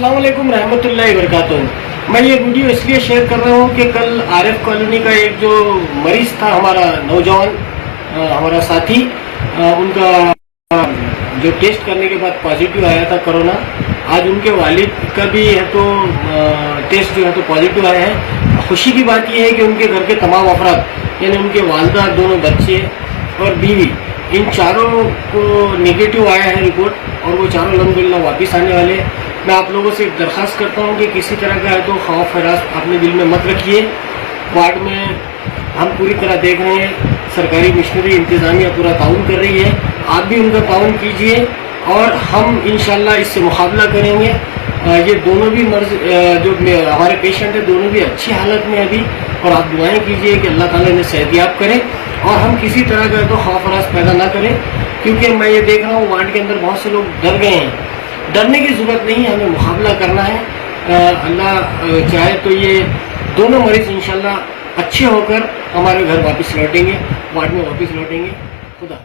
अस्सलाम वालेकुम रहमतुल्लाहि वबरकातुहू। मैं ये वीडियो इसलिए शेयर कर रहा हूँ कि कल आरिफ कॉलोनी का एक जो मरीज था, हमारा नौजवान हमारा साथी, उनका जो टेस्ट करने के बाद पॉजिटिव आया था कोरोना। आज उनके वालिद का भी है तो टेस्ट जो है तो पॉजिटिव आया है। खुशी की बात यह है कि उनके घर के तमाम अफराद यानी उनके वालदा, दोनों बच्चे और बीवी, इन चारों को नेगेटिव आया है रिपोर्ट और वो चारों अल्हम्दुलिल्लाह वापस आने वाले हैं। मैं आप लोगों से एक दरख्वास्त करता हूँ कि किसी तरह का है तो खौफ हरास अपने दिल में मत रखिए। वार्ड में हम पूरी तरह देख रहे हैं, सरकारी मिशनरी इंतज़ामिया पूरा ताउन कर रही है, आप भी उनका ताउन कीजिए और हम इंशाल्लाह इससे मुकाबला करेंगे। ये दोनों भी मर्ज जो हमारे पेशेंट हैं दोनों भी अच्छी हालत में अभी, और आप दुआएं कीजिए कि अल्लाह ताला इन्हें सेहतियाब करे और हम किसी तरह का तो खौफ हरास पैदा ना करें, क्योंकि मैं ये देख रहा हूँ वार्ड के अंदर बहुत से लोग डर गए हैं। डरने की ज़रूरत नहीं है, हमें मुकाबला करना है। अल्लाह चाहे तो ये दोनों मरीज इंशाल्लाह अच्छे होकर हमारे घर वापस लौटेंगे, वार्ड में वापस लौटेंगे। खुदा